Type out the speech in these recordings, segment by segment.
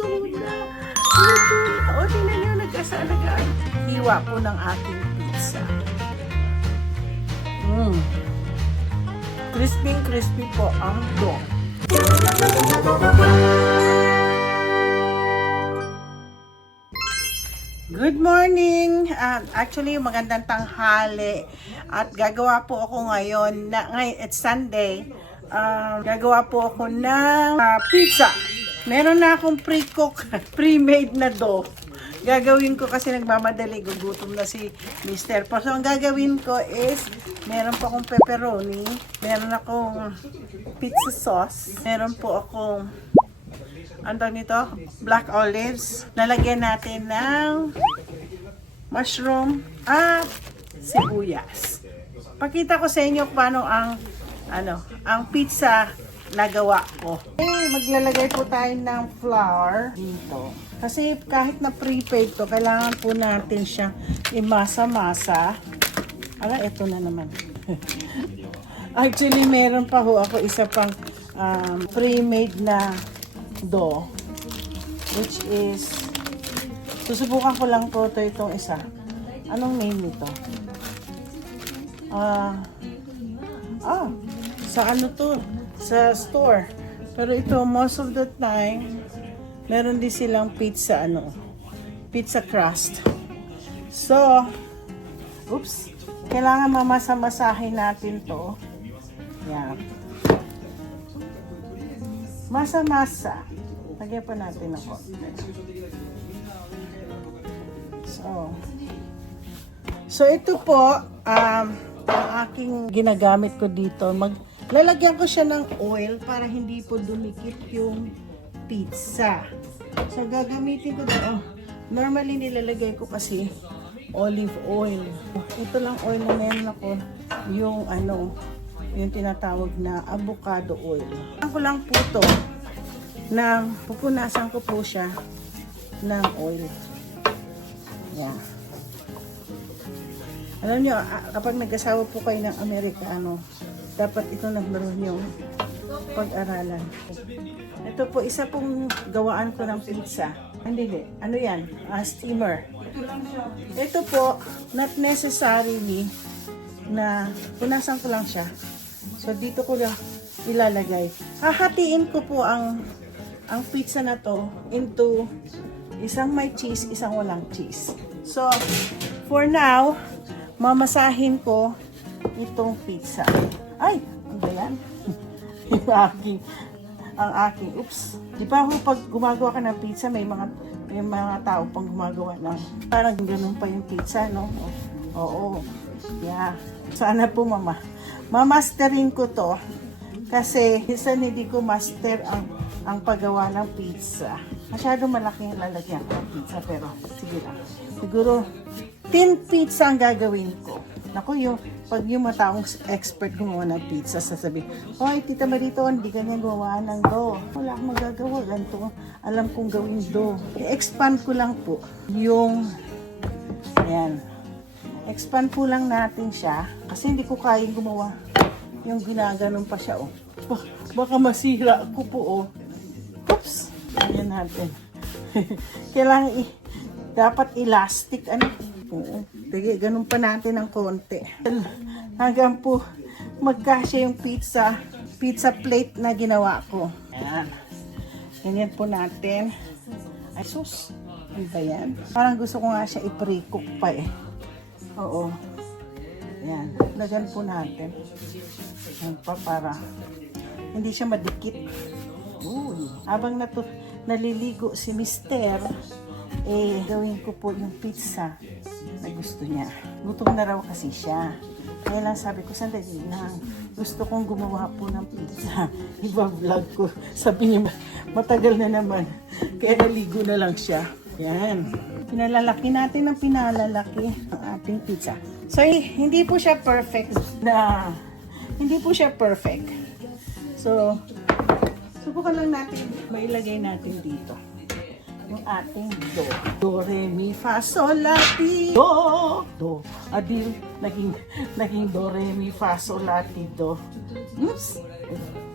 luto na. Luto na. O, tingnan nyo, nagkasalagaan. Hiwa po ng aking pizza. Crispy po ang dough. Good morning! Actually, magandang tanghali. At gagawa po ako ngayon, it's Sunday. Gagawa po ako ng pizza. Meron na akong pre-cook, pre-made na dough. Gagawin ko kasi nagmamadali, gugutom na si Mr. So, ang gagawin ko is, meron po akong pepperoni, meron akong pizza sauce, meron po akong, ano nito? Black olives. Lalagyan natin ng mushroom at sibuyas. Pakita ko sa inyo paano ang pizza nagawa ko. Maglalagay po tayo ng flour dito. Kasi kahit na prepaid to, kailangan po natin siya imasa-masa. Ito na naman. Actually, meron pa ho ako isa pang pre-made na dough. Which is, susubukan ko lang po itong isa. Anong name nito? Sa ano to? Sa store. Pero ito, most of the time, meron din silang pizza crust. So, kailangan mamasa-masahin natin to. Yan. Masa-masa. Lagyan pa natin ako. So ito po, ang aking ginagamit ko dito. Lalagyan ko siya ng oil para hindi po dumikit yung pizza. So, gagamitin ko ito. Normally, nilalagay ko kasi olive oil. Ito lang oil na meron ako. Yung tinatawag na avocado oil. Ako lang po ito pupunasan ko po siya ng oil. Yan. Alam nyo, kapag nag-asawa po kayo ng Amerikano, dapat ito naglaroon yung pag-aralan. Ito po, isa pong gawaan ko ng pizza. Hindi. Ano yan? Steamer. Ito po, not necessarily na punasan ko lang siya. So, dito ko lang ilalagay. Hahatiin ko po ang pizza na to into isang may cheese, isang walang cheese. So, for now, mamasahin ko itong pizza. Ay! Ano ba yan? ang aking, di ba ho, pag gumagawa ka ng pizza, may mga tao pang gumagawa ng, parang ganun pa yung pizza, no? Oo. Yeah. Sana po, mamasterin ko to, kasi minsan hindi ko master ang paggawa ng pizza. Masyado malaki yung lalagyan ko ng pizza, pero sige lang. Siguro, thin pizza ang gagawin ko. Naku, pag yung mataong expert gumawa ng pizza, sasabihin, "Hoy, Tita Marito, hindi ganyan gumawa ng dough. Wala akong magagawa. Ganito, alam kong gawin dough." I-expand ko lang po ayan. Expand po lang natin siya, kasi hindi ko kayang gumawa yung ginaganon pa siya, Baka masira ko po, Ayan natin. Kailangan dapat elastic, Oo. Sige, ganun pa natin ng konti. Hanggang po magkasya yung pizza plate na ginawa ko. Ayan. Ganyan po natin. Ay, sus. Ano ba yan? Parang gusto ko nga siya i-pre-cook pa Oo. Ayan. Lagyan po natin. Ayan pa para hindi siya madikit. Habang naliligo si Mister, gawin ko po yung pizza na gusto niya. Gutom na raw kasi siya. Kaya lang sabi ko, sandali lang. Gusto kong gumawa po ng pizza. Iba-vlog ko. Sabi niya, matagal na naman. Kaya naligo na lang siya. Yan. Pinalalaki natin ang pinalalaki ang ating pizza. So, hindi po siya perfect. So, subukan lang natin. Mailagay natin dito yung ating do. Do, re, mi, fa, sol, la, ti, do. Do. Adil, naging do, re, mi, fa, sol, la, ti, do.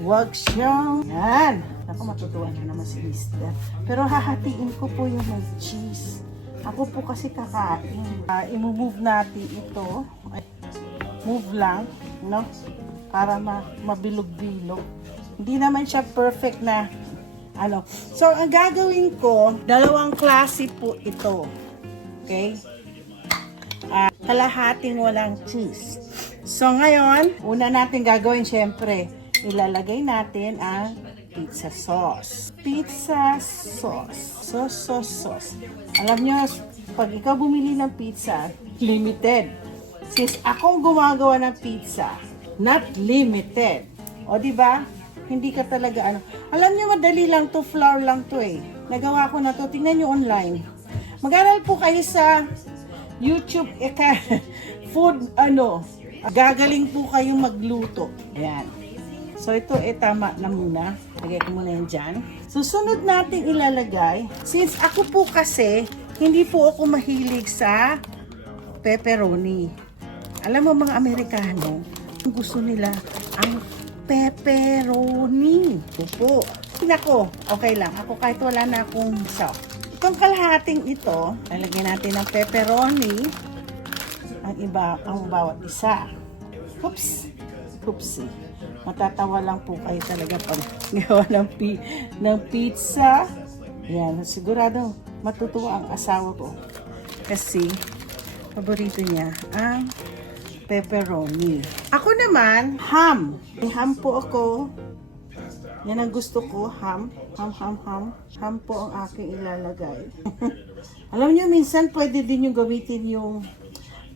Huwag siyang, yan. Ako, matutuwa na naman si Mister. Pero hahatiin ko po yung may cheese. Ako po kasi kakain. I-move natin ito. Ay, move lang, no? Para mabilog-bilog. Hindi naman siya perfect na, ano. So, ang gagawin ko, dalawang klase po ito. Okay? Kalahating walang cheese. So, ngayon, una natin gagawin, syempre, ilalagay natin ang pizza sauce. Pizza sauce. Sauce. Alam nyo, pag ikaw bumili ng pizza, limited. Since akong gumagawa ng pizza, not limited. O, diba? Hindi ka talaga ano. Alam nyo, madali lang to, flour lang to eh. Nagawa ko na to. Tingnan nyo online. Mag-aral po kayo sa YouTube, food, gagaling po kayong magluto. Ayan. So, ito, tama na muna. Lagay ko muna yan dyan. Susunod natin ilalagay. Since ako po kasi, hindi po ako mahilig sa pepperoni. Alam mo mga Amerikano, gusto nila ang pepperoni. Ito po. Nako, okay lang. Ako kahit wala na akong sauce. Itong kalahating ito, lalagyan natin ng pepperoni. Ang bawat isa. Oops. Oopsie. Matatawa lang po kayo talaga pag gawa ng pizza. Yan, sigurado matutuwa ang asawa ko. Kasi, paborito niya ang pepperoni. Ako naman, ham. May ham po ako. Yan ang gusto ko, ham. Ham po ang aking ilalagay. Alam niyo, minsan pwede din yung gamitin yung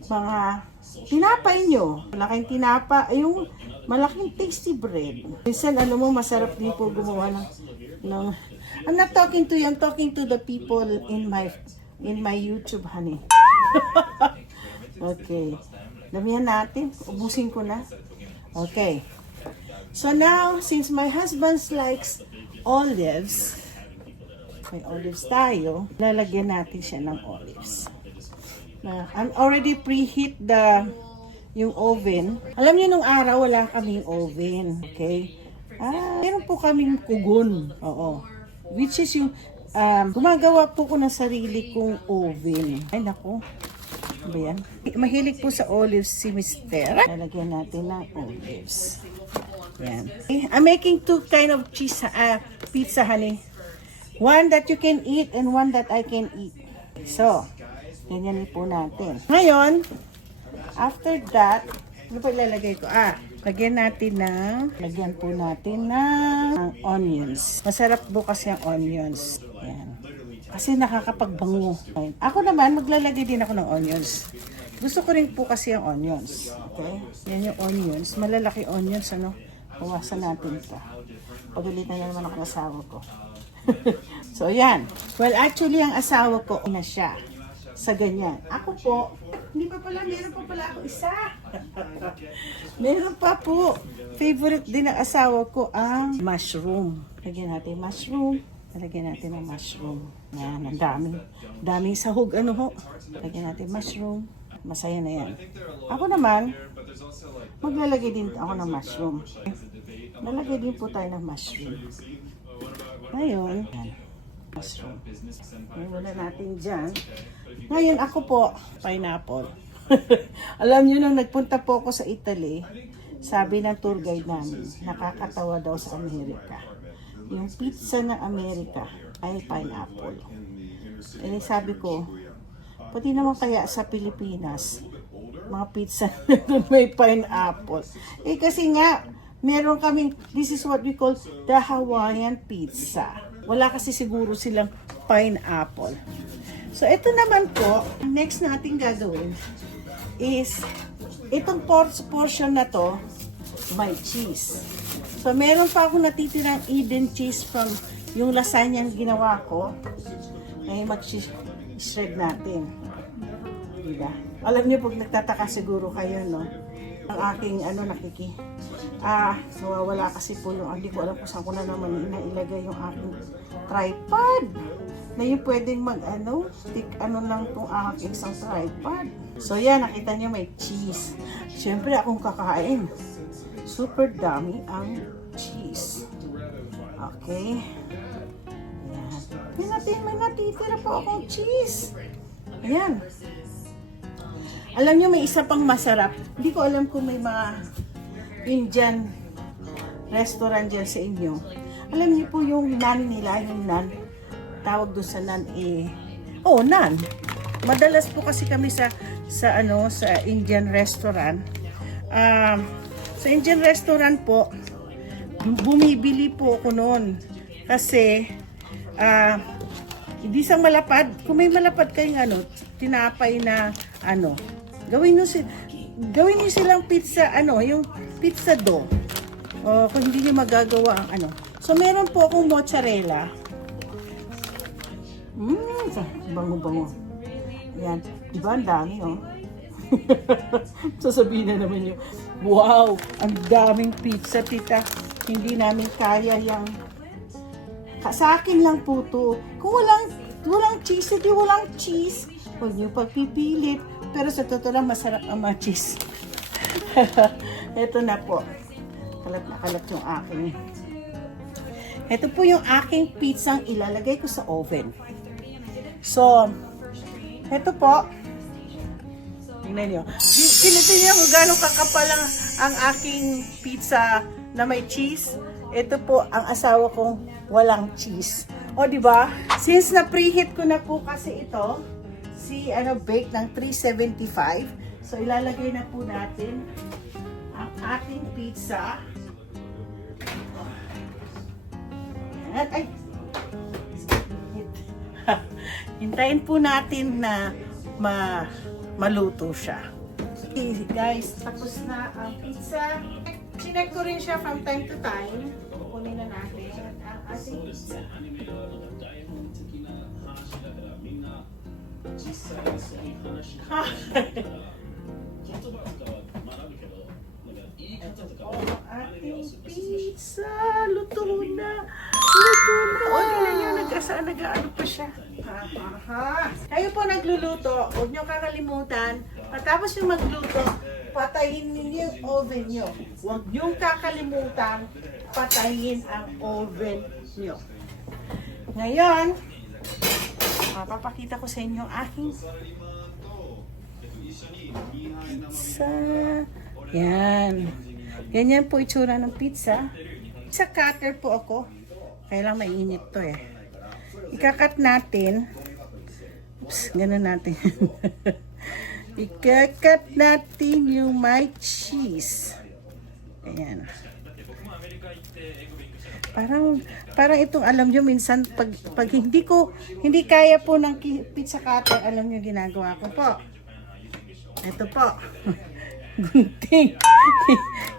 mga tinapay nyo. Malaking tinapa, yung malaking tasty bread. Minsan, alam mo, masarap din po gumawa ng I'm not talking to you, I'm talking to the people in my YouTube, honey. Okay. Damihan natin. Ubusin ko na. Okay. So now, since my husband likes olives, may olives tayo, lalagyan natin siya ng olives. I'm already preheat yung oven. Alam niyo nung araw wala kaming oven, okay? Meron po kaming kugon. Oo. Which is yung gumagawa po ko ng sarili kong oven. Ay nako. Ano ba yan? Mahilig po sa olives si Mister. Lalagyan natin ng olives. Yan. Okay. I'm making two kind of cheese pizza, honey. One that you can eat and one that I can eat. So, ganyan po natin. Ngayon, after that, ano pa ilalagay ko? Lagyan po natin ng onions. Masarap po kasi ang onions. Yan. Kasi nakakapagbango. Ako naman, maglalagay din ako ng onions. Gusto ko rin po kasi ang onions. Okay? Yan yung onions. Malalaki onions, ano? Bawasan natin ito. Pagalitan na naman ako ng asawa ko. So, yan. Well, actually, ang asawa ko na siya sa ganyan. Ako po, meron pa pala ako isa. Meron pa po. Favorite din ng asawa ko ang mushroom. Lagyan natin mushroom. Lagyan natin ng mushroom. Yan, ang daming sahog, Lagyan natin mushroom. Masaya na yan. Ako naman, maglalagay din ako ng mushroom. Nalagay din po tayo ng mushroom. Ngayon, yan. Mushroom. Wala natin dyan. Ngayon ako po, pineapple. Alam nyo, nung nagpunta po ako sa Italy, sabi ng tour guide namin, nakakatawa daw sa Amerika. Yung pizza ng Amerika ay pineapple. Eh sabi ko, pati naman kaya sa Pilipinas, mga pizza na may pineapple. Eh kasi nga, meron kaming, this is what we call the Hawaiian pizza. Wala kasi siguro silang pineapple. So, ito naman po, next na ating gagawin is, itong portion na to, may cheese. So, meron pa ako natitirang Eden cheese from yung lasagna yung ginawa ko. Ngayon, mag-shred natin. Diba? Alam niyo, pag nagtataka siguro kayo, no? Ang aking, nawawala kasi po yung, hindi ko alam kung saan ko na naman inailagay yung aking tripod. Na yung pwedeng stick lang itong aking isang tripod. So yan, nakita niyo may cheese. Siyempre akong kakain. Super dami ang cheese. Okay. Ayan. May natitira po akong cheese. Ayan. Alam nyo, may isa pang masarap. Hindi ko alam kung may mga Indian restaurant dyan sa inyo. Alam niyo po yung naan nila, yung naan. Tawag doon sa naan naan. Madalas po kasi kami sa Indian restaurant. Sa Indian restaurant po, bumibili po ako noon. Kasi, hindi sa malapad. Kung may malapad kayong tinapay na gawin niyo silang pizza, yung pizza dough. O kung hindi niyo magagawa ang So, meron po akong mozzarella. Bango-bango. Ayan. Diba, ang dami, oh. Sasabihin na naman nyo, wow, ang daming pizza, tita. Hindi namin kaya yung... Sa akin lang po to. Kung walang cheese, hindi walang cheese. Huwag nyo pagpipilit. Pero sa totoo lang, masarap ang mga cheese. Ito na po. Kalat na kalat yung aking. Ito po yung aking pizzang ilalagay ko sa oven. So, ito po. Tingnan nyo. Tinitingnan mo gano'ng kakapal ang aking pizza na may cheese. Ito po ang asawa kong walang cheese. O, di ba? Since na preheat ko na po kasi ito, bake ng 375. So, ilalagay na po natin ang ating pizza. Ay! Hintayin po natin na maluto siya. Okay, guys, tapos na ang pizza. Chinek ko rin siya from time to time. Kukunin na natin ang ating pizza. Ating pizza, luto na. O, tingnan nyo, nag-ano pa siya. Kayo po nagluluto, huwag nyo kakalimutan. Matapos yung magluto, patayin ninyo yung oven nyo. Huwag nyo kakalimutan, patayin ang oven nyo. Ngayon, papakita ko sa inyo aking pizza. Yan. Ganyan po itsura ng pizza. Sa cutter po ako. Kailang mainit to eh. Ikakat natin. Oops, ganun natin. Ikakat natin yung may cheese. Ayan. Parang itong alam nyo minsan pag hindi kaya po ng pizza cutter, alam nyo ginagawa ko po. Ito po. Gunting.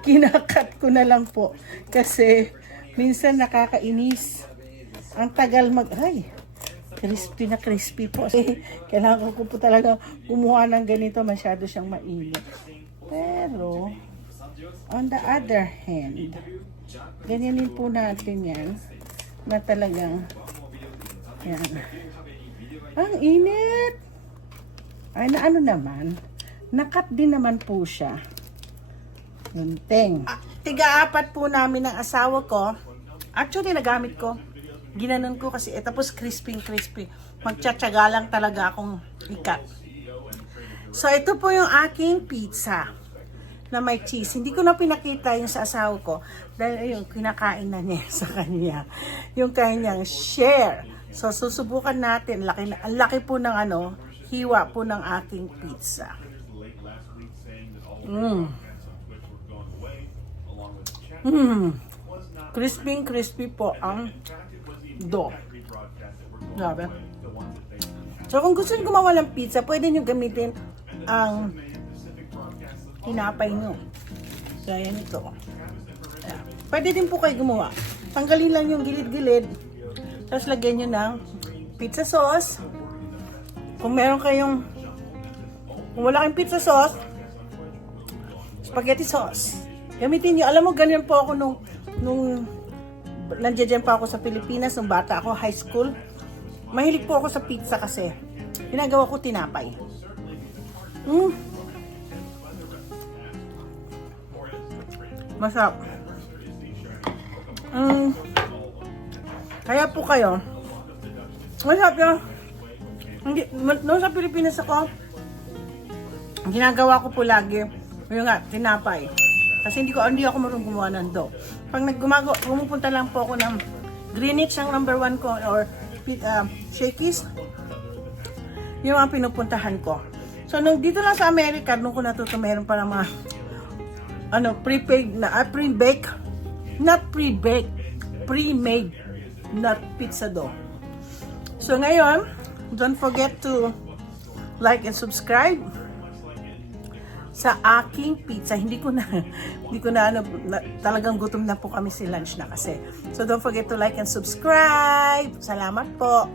Kinakat ko na lang po kasi minsan nakakainis. Ang tagal crispy na crispy po. Kailangan ko po talaga kumuha ng ganito, masyado siyang mainit. Pero on the other hand, ganyanin po natin yan na talagang yan. Ang init! Ay, na ano naman, nakat din naman po siya. Gunting. Tiga-apat po namin ng asawa ko. Actually, nagamit ko. Ginanon ko kasi, tapos crispy. Magtsatsaga lang talaga akong ikat. So, ito po yung aking pizza na may cheese. Hindi ko na pinakita yung sa asawa ko dahil yung kinakain na niya sa kanya. Yung kanyang share. So, susubukan natin. Ang laki po ng hiwa po ng aking pizza. Crispy po ang dough. Grabe. So, kung gusto nyo gumawa ng pizza, pwede nyo gamitin ang tinapay nyo. Gaya nito. Pwede din po kayo gumawa. Tanggalin lang yung gilid-gilid. Tapos lagyan nyo ng pizza sauce. Kung wala kayong pizza sauce, spaghetti sauce. Gamitin nyo. Alam mo, ganyan po ako nung nandiyan pa ako sa Pilipinas, nung bata ako, high school. Mahilig po ako sa pizza kasi ginagawa ko tinapay. Masarap. Kaya po kayo, masarap yun. Hindi, noon sa Pilipinas ako, ginagawa ko po lagi, yung nga, tinapay. Kasi hindi ako marunong gumawa ng dough. Pag pumupunta lang po ako ng Greenwich, ang number 1 ko, or Shakey's, yung mga pinupuntahan ko. So, nung dito lang sa Amerika, nung ko natuto, meron pa ng mga, pre-baked na, pre-bake, not pre-bake, pre-made, not pizza dough. So, ngayon, don't forget to like and subscribe sa aking pizza. Hindi ko na talagang gutom na po kami si lunch na kasi. So, don't forget to like and subscribe. Salamat po.